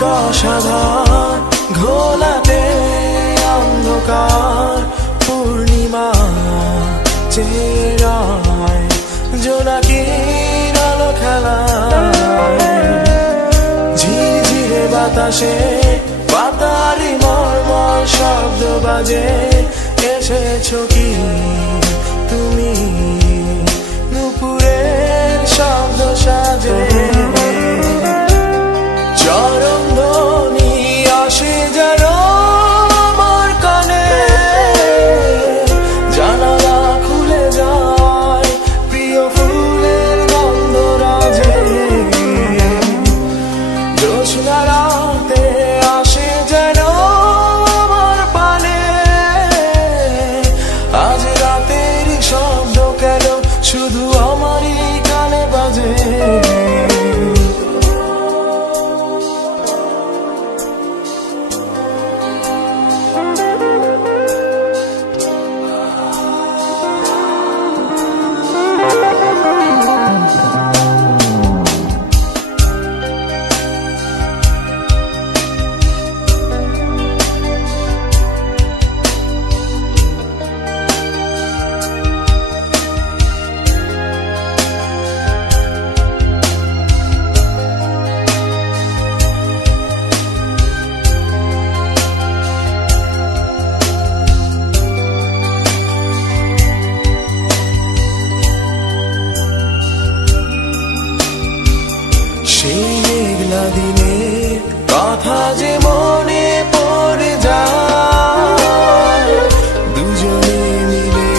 অসাধারণ ঘোলাটে অন্ধকার পূর্ণিমা চেরায় জোনাকির আলো খেলায় ঝিরঝিরে বাতাসে পাতারি মর্মর শব্দ বাজে এসেছো কি তুমি নুপুরের শব্দ সাজে চরম ধ্বনি আসে যেন আমার কানে জানালা খুলে যায় প্রিয় ফুলের গন্ধ রাজে জ্যোৎস্না রাতে আসে যেন আমার পানে আজ রাতের শব্দ কেন শুধু আমারই কানে বাজে সেই মেঘলা দিনের কথা যে মনে পড়ে যায় দুজনে মিলে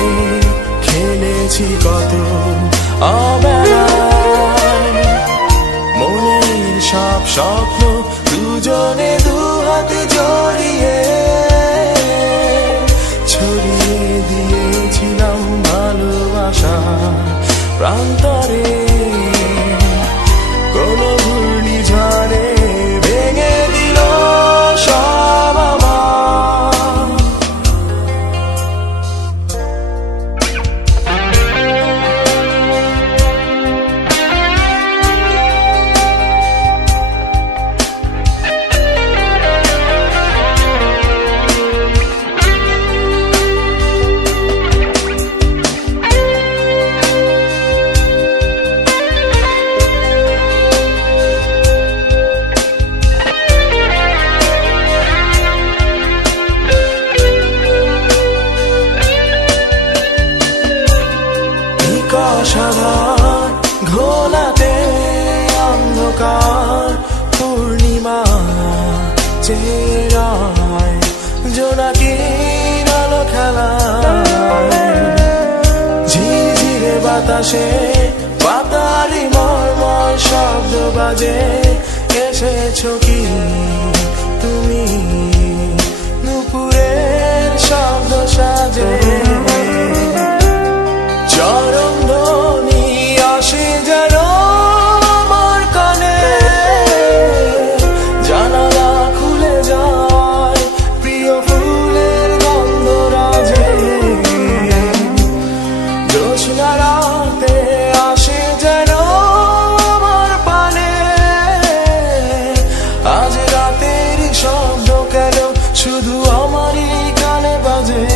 খেলেছি কত অবেলায় মনের সব স্বপ্ন দুজনে দুহাত জড়িয়ে ছড়িয়ে দিয়েছিলাম ভালোবাসা প্রান্তরে কোন ঘূর্ণিঝড়ে ভেঙে দিল সব আমার অসাধারণ ঘোলাটে অন্ধকার পূর্ণিমা চেরায় জোনাকির আলো খেলায় ঝিরঝিরে বাতাসে পাতারি মর্মর শব্দ বাজে এসেছো কি তুমি নুপুরের শব্দ সাজে চরম ধ্বনি আসে যেন আমার কানে জানালা খুলে যায় প্রিয় ফুলের গন্ধ রাজে জ্যোৎস্না রাতে আসে যেন আমার পানে আজ রাতের শব্দ কেন শুধু আমারই কানে বাজে